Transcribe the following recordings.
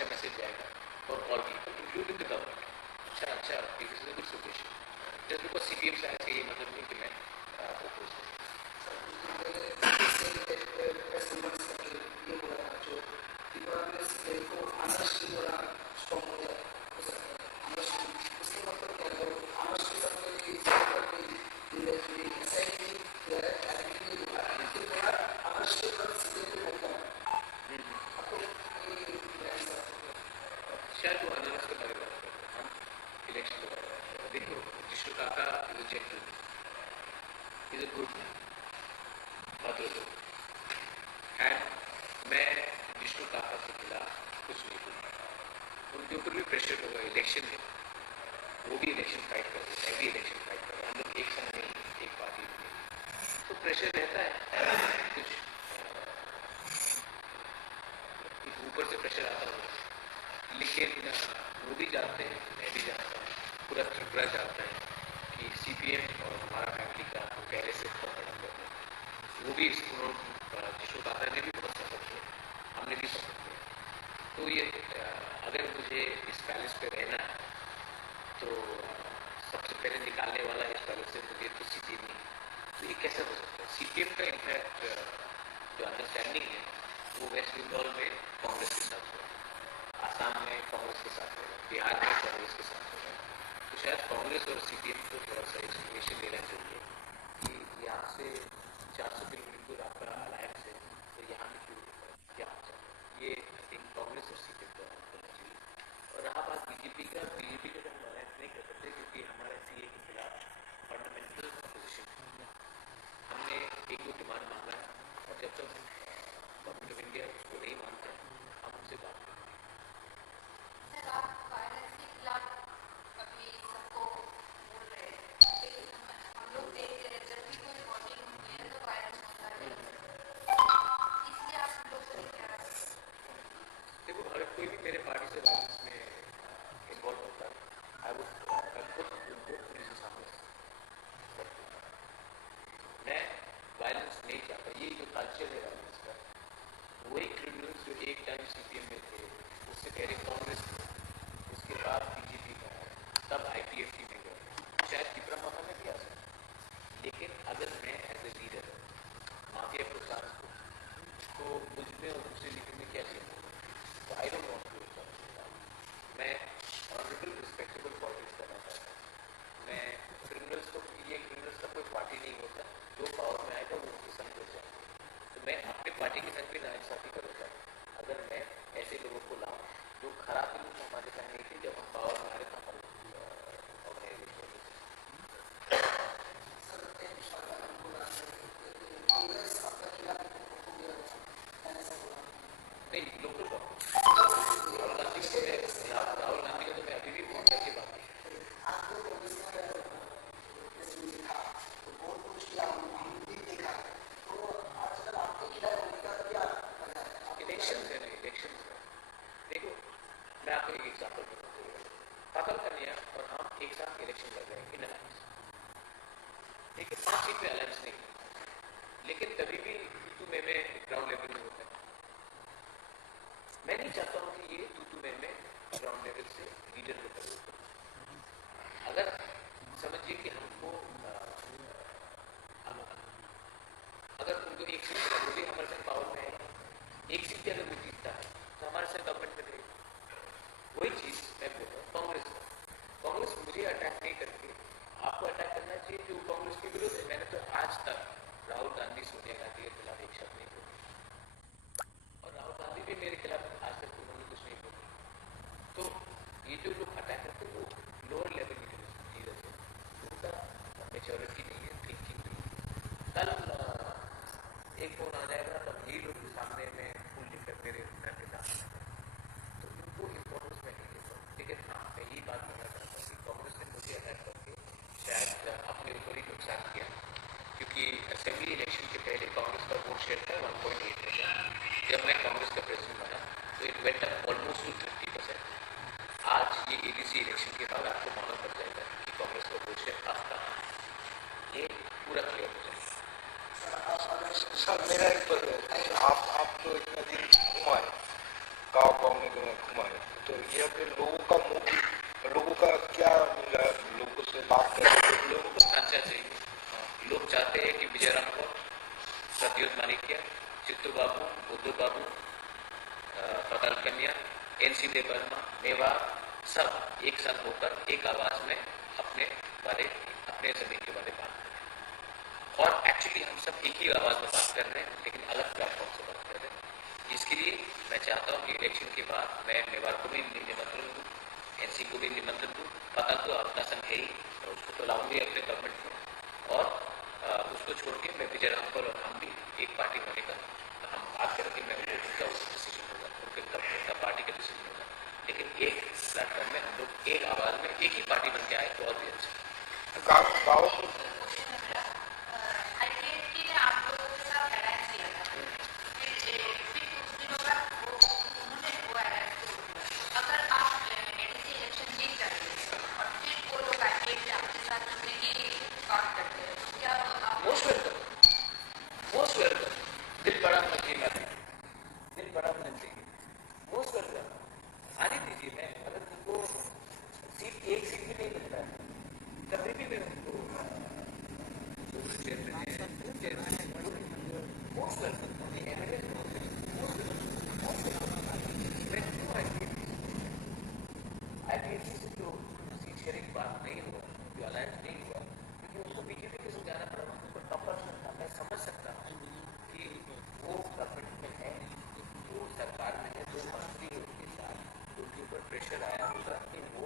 अच्छा मैसेज जाएगा और भी इंक्लूडिंग द गवर्नमेंट। अच्छा this is a good suggestion. Just because CPM से आया चाहिए मतलब नहीं कि मैं प्रपोज करूँ। शायद वो अनारस के बारे में बात करते हैं, हम इलेक्शन के बारे में बात करते हैं। देखो जिष्णु काका is a gentleman, is a good man, भद्र लोग, एंड मैं जिष्णु काका के खिलाफ कुछ नहीं बोलूँगा। उनके ऊपर भी प्रेशर होगा इलेक्शन में, वो भी इलेक्शन फाइट कर रहे हैं, मैं भी इलेक्शन फाइट कर रहा हूँ, हम लोग एक संग नहीं, एक पार्टी में नहीं, तो प्रेशर रहता है कुछ ऊपर से प्रेशर आता होगा। लेकिन वो भी जानते हैं, मैं भी जानता हूँ, पूरा त्रिपुरा जानता है कि सीपीएम और हमारा फैमिली का पहले से बहुत बड़ा प्रॉब्लम है। वो भी जिष्णु काका ने भी बहुत सपोर्ट किया, हमने भी सपोर्ट किया। तो ये अगर मुझे इस पैलेस पे रहना है तो सबसे पहले निकालने वाला इस पैलेस से मुझे तो सीपीएम नहीं। तो ये कैसे हो सकता है? सीपीएम का इनफैक्ट जो अंडरस्टैंडिंग है वो वेस्ट बंगाल में कांग्रेस के साथ हुआ, आसाम में कांग्रेस के साथ होगा, बिहार में कांग्रेस के साथ होगा। तो शायद कांग्रेस और सीपीएम को थोड़ा सा एक्सप्लेनेशन देना चाहिए कि यहाँ से 400 किलोमीटर दूर आपका अलायंस है, तो यहाँ में क्यों क्या हो सकता है? ये आई थिंक कांग्रेस और सीपीएम को करना चाहिए। और रहा बात बीजेपी का, बीजेपी का हम अलायंस नहीं कर सकते क्योंकि हमारे सीए के खिलाफ फंडामेंटल अपोजिशन है। हमने एक दो डिमांड मांगा है और जब तक गवर्नमेंट ऑफ इंडिया उसको नहीं मानता है हम उनसे बात करेंगे। देखो अगर कोई भी मेरे पार्टी से वायलेंस में इन्वॉल्व होता है आई वुड उनको पुलिस के सामने करता हूँ। मैं वायलेंस नहीं चाहता। ये जो कल्चर है वायलेंस का, वही क्रिमिनल्स जो एक टाइम सीपीएम में थे, उससे पहले कांग्रेस में, उसके बाद बीजेपी में आए, तब आईपीएफटी में गए, शायद तिपरा माथा में भी आ सकता। लेकिन अगर मैं एज ए लीडर माफिया प्रसाद को तो मुझ में और दूसरे लीडर में क्या चेंज होगा? तो आई डोंट वांट टू। मैं ऑनरेबल रिस्पेक्टेबल पॉलिटिक्स करना चाहता हूँ। मैं क्रिमिनल्स को, ये क्रिमिनल्स का कोई पार्टी नहीं होता, जो पावर में आएगा वो उनके संग हो जाएगा। तो मैं अपने पार्टी के संग भी नाइंसाफी करूँगा अगर मैं ऐसे लोगों को लाऊं जो खराब लोग हमारे संग नहीं थे जब हम पावर में आ रहे थे नहीं लोकल राहुल गांधी का तो मैं अभी भी बहुत अच्छी बात नहीं। इलेक्शन है ना, इलेक्शन देखो मैं आपको एक एग्जाम्पल बताता हूँ। काका कन्या और हम एक साथ इलेक्शन लड़ रहे हैं इन अलायंस, ठीक है, 5 सीट पे अलायंस नहीं, लेकिन तभी भी तू मैं ग्राउंड लेवल में होता है। मैं नहीं चाहता हूँ कि ये तू मैं ग्राउंड लेवल से लीडर को करूँ। अगर समझिए कि हमको अगर उनको एक सीट मिला, वो भी हमारे साथ पावर में है, एक सीट अगर वो जीतता है तो हमारे साथ गवर्नमेंट में रहेगी। वही चीज मैं बोल रहा हूँ कांग्रेस को। कांग्रेस मुझे अटैक नहीं करती, आपको अटैक करना चाहिए जो कांग्रेस के विरुद्ध है। मैंने तो आज तक राहुल गांधी, सोनिया गांधी के खिलाफ एक शब्द नहीं बोला और राहुल गांधी भी मेरे खिलाफ आज तक उन्होंने कुछ नहीं बोला। तो ये जो लोग अटैक करते हैं वो लोअर लेवल की लीडर्स है, उनका मेच्योरिटी नहीं है, थिंकिंग नहीं है। कल एक फोन आ जाएगा तब यही लोग सामने में फुल टिकट मेरे घर के सामने, तो उनको इम्पोर्टेंस में नहीं देता। लेकिन हाँ मैं यही बात करना चाहता हूँ कि कांग्रेस ने मुझे अटैक करके शायद अपने ऊपर ही नुकसान किया, क्योंकि असेंबली इलेक्शन के पहले कांग्रेस का वोट शेयर था 1.8%। जब मैं कांग्रेस का प्रेसिडेंट बना तो it went up almost two 30%। आज ये एबीसी इलेक्शन के बाद आपको मालूम पड़ जाएगा कि कांग्रेस का वोट शेयर अब कहाँ है, ये पूरा क्लियर हो जाएगा। सर मेरा एक आप तो इतना दिन घुमाए गाँव में तो ये फिर लोगों का क्या मिला, लोगों से बात करके लोगों को ढांचा चाहिए। लोग चाहते हैं कि विजय राघव, प्रद्युत मानिक्य, चित्तू बाबू, बुद्धू बाबू, पताल कन्या, एनसी देव वर्मा, मेवा सब एक साथ होकर एक आवाज में अपने जमीन के बारे में बात करें। और एक्चुअली हम सब एक ही आवाज में बात कर रहे हैं, लेकिन अलग प्लेटफॉर्म से बात कर रहे हैं। इसके लिए मैं चाहता हूँ कि इलेक्शन के बाद मैं मेवाड़ को भी निमंत्रण दूँ, एनसी को भी निमंत्रण दूँ। पता तो अपना संघ है ही, तो उसको तो लाऊंगी अपने गवर्नमेंट में, और उसको छोड़ के मैं विजय राघव और हम भी एक पार्टी बनेगा, हम बात करके मैं उनका डिसीजन होगा, उनके पार्टी का डिसीजन होगा। लेकिन एक प्लेटफॉर्म में हम लोग एक आवाज में एक ही पार्टी बन के आए तो और भी अच्छा। गाँव मोस्ट वेलकम, मोस्ट वेलकम। दिल बड़ा होना चाहिए, दिल बड़ा होना चाहिए, मोस्ट वेलकम। आने दीजिए। मैं अगर तुमको सीट एक सीट भी नहीं मिलता है कभी भी मैं उनको मोस्ट वेलकम। आईपीएससी से जो सीट शेयरिंग बात नहीं हुआ, जो अलायंस नहीं हुआ, क्योंकि उनको बीजेपी के साथ जाना पड़ा, उनको टॉपर था। मैं समझ सकता हूँ कि वो गवर्नमेंट में है, वो सरकार में है, जो मंत्री है उनके साथ, तो उनके ऊपर प्रेशर आया होगा कि वो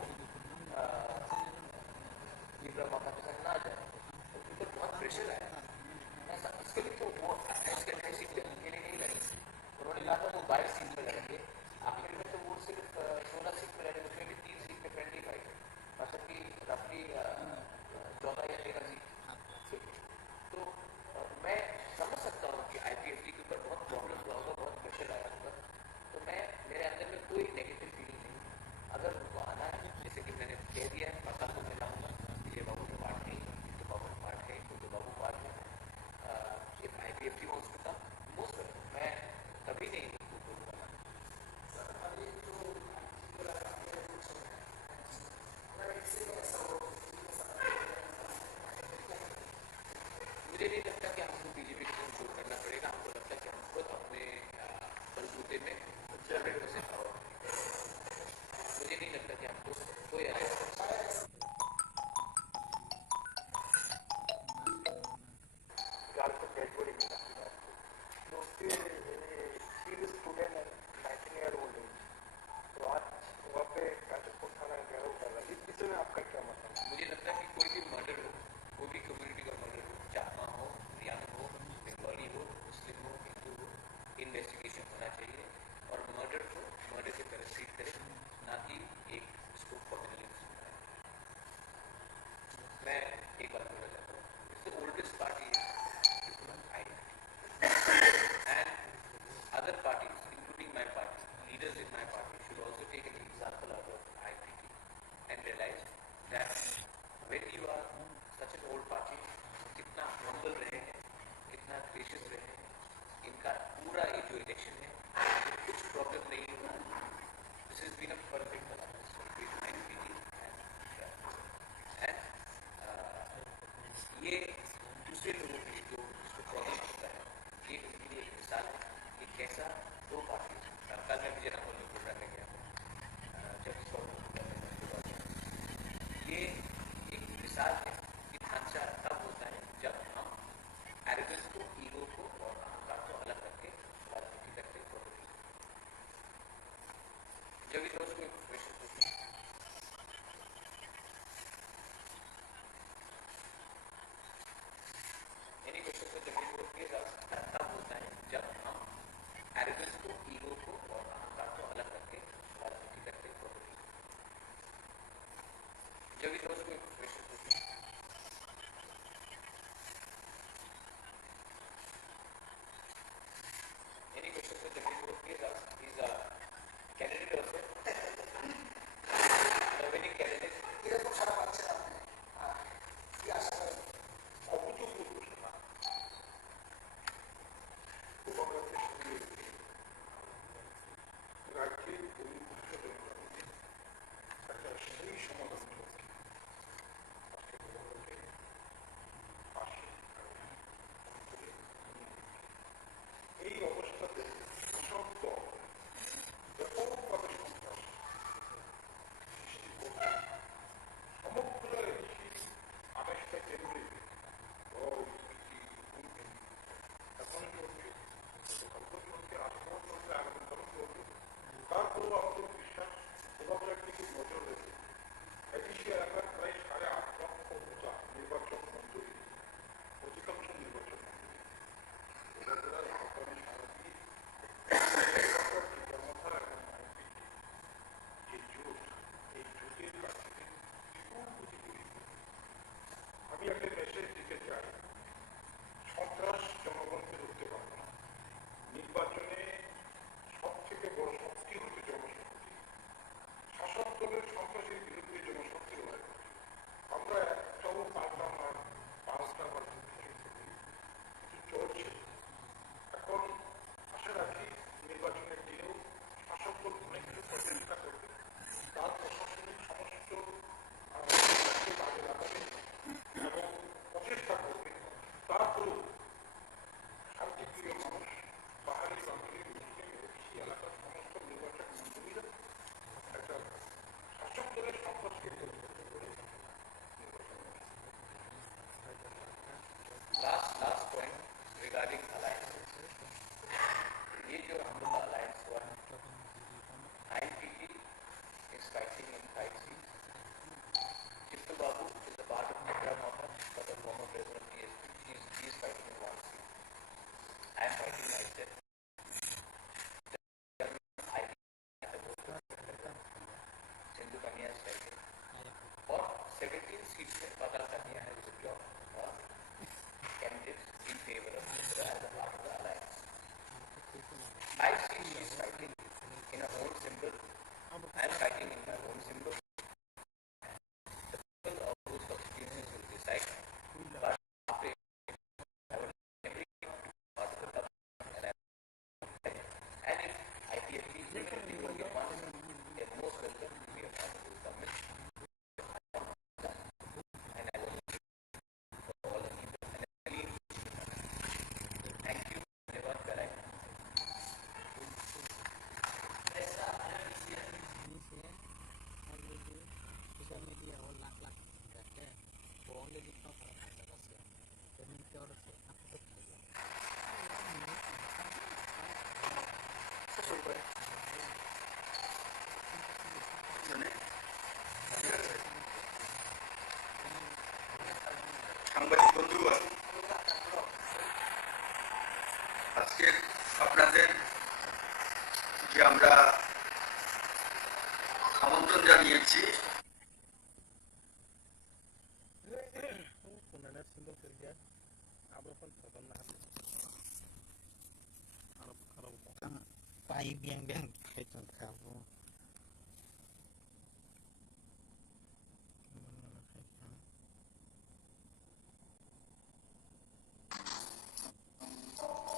विक्रम के साथ ना जाए, उनके ऊपर बहुत प्रेशर आया। इसके लिए तो वो 28 सीट अकेले नहीं लड़े, उन्होंने कहा था वो 22 सीट में लड़ेंगे। आखिर में तो वो सिर्फ 16 सीट में लड़े, उसमें भी 3 सीट में 25, मतलब कि रफली 14 या 13 सीट। तो मैं समझ सकता हूँ कि आईपीएफटी के ऊपर बहुत प्रॉब्लम हुआ होगा, बहुत प्रेशर आया होगा। तो मैं मेरे अंदर में कोई नेगेटिव फीलिंग नहीं। अगर उनको आना है, जैसे कि मैंने कह दिया है, पता को मैं लाऊंगा, विजय बाबू का पार्ट नहीं, तो बाबू का पार्ट है, तो बाबू पार्ट है। If IPFT wants to come, most welcome. मैं कभी नहीं बोलूँगा। मुझे नहीं लगता कि हमको बीजेपी को छोड़ करना पड़ेगा। हमको लगता है कि हमको अपने बलबूते में 100% पावर, मुझे नहीं लगता कि हमको कोई अलायंस को डेडबॉडी मिला। तो फिर स्टूडेंट है 19-year-old है, तो आज वहाँ पे काजलपुर थाना घेराव कर रहा है। इस विषय में आपका क्या मतलब? मुझे लगता है कि कोई भी मर्डर हो, कोई भी कम्युनिटी का मर्डर हो, चाकमा हो, रियान हो, बंगाली हो, मुस्लिम हो, हिंदू हो, इन्वेस्टिगेशन होना चाहिए। और मर्डर को मर्डर की तरह ट्रीट करे, ना कि एक उसको कम्युनलिस्ट बनाए। मैं एक बात बोलना चाहता हूँ, it's the oldest party and other parties, including my party, leaders in my party should also take an example out of IPT and realize that when you are such an old party, कितना humble रहे हैं, कितना gracious रहे हैं, इनका पूरा ये जो इलेक्शन है, कुछ प्रॉब्लम नहीं हुआ। This has been a perfect alliance between IPT and ये दूसरे लोगों के लिए जो इसको प्रॉब्लम होता है, ये उनके लिए एक मिसाल है कि कैसा दो पार्टी। कल मैं विजय राघव को प्रोग्राम में गया जब इसका ये एक मिसाल है कि ढांचा तब होता है जब हम एरोगेंस को, ईगो को और अहंकार को अलग करके राजनीति আপনাদের বিশ্বাস ভোটারের দিকে নজর রেখে এডিসি এলাকার প্রায় 8.5 লক্ষ ভোটার নির্বাচন মঞ্জুরি, অধিকাংশ নির্বাচন মঞ্জুরি ভোটাররা ভোটারের সারাদিন জনতার এবং যে জোট, এই জোটের কাছে বিপুল প্রতিযোগিতা। আমি একটা মেসেজ দিতে চাই, সন্ত্রাস জনগণকে রুখতে পারবে না। নির্বাচনে সব থেকে বড় শক্তি হচ্ছে জনশক্তি। শাসক দলের সন্ত্রাসের বিরুদ্ধে জনশক্তি লড়াই করছে। আমরা একটাও পাল্টাম না, পাল্টা বা কিছু চলছে। এখন আশা রাখি নির্বাচনের দিনেও শাসক দল অনেক কিছু প্রচেষ্টা করবে, তার প্রশাসনিক সমস্ত কাজে লাগাবে এবং প্রচেষ্টা করবে। তারপরেও শান্তিপ্রিয় মানুষ, পাহাড়ি বাঙালি, মুসলিম ওবিসি এলাকার সমস্ত নির্বাচন মন্ডলীরা একটা শাসক দলের সন্ত্রাসকে প্রতিহত করে last point regarding alliances. ये जो हम लोग का alliance हुआ है, IPT is fighting in 5 seats. Chittu Babu is a part of Nidra Mohan, but the former president he is fighting in 1 seat. I am fighting myself. Sindhu Kanya is fighting. और 17 seats में पता करनी है जो candidates in favor of Nidra as a part of the alliance. 5 seats he is fighting in a own symbol. I am fighting in my own symbol. The people of those constituencies will decide. But after I will every part of the government and if IPFP even if they don't get one, they are most welcome to be a part of the government. And I will for all of you. Thank you. Dhanyawad Karai. Social media और लाख लाख करके वो online लिखा पड़ा था रसिया जमीन के और से आपको সাংবাদিক বন্ধুগণ, আজকে আপনাদের যে আমরা আমন্ত্রণ জানিয়েছি पाई बिang biang itu kamu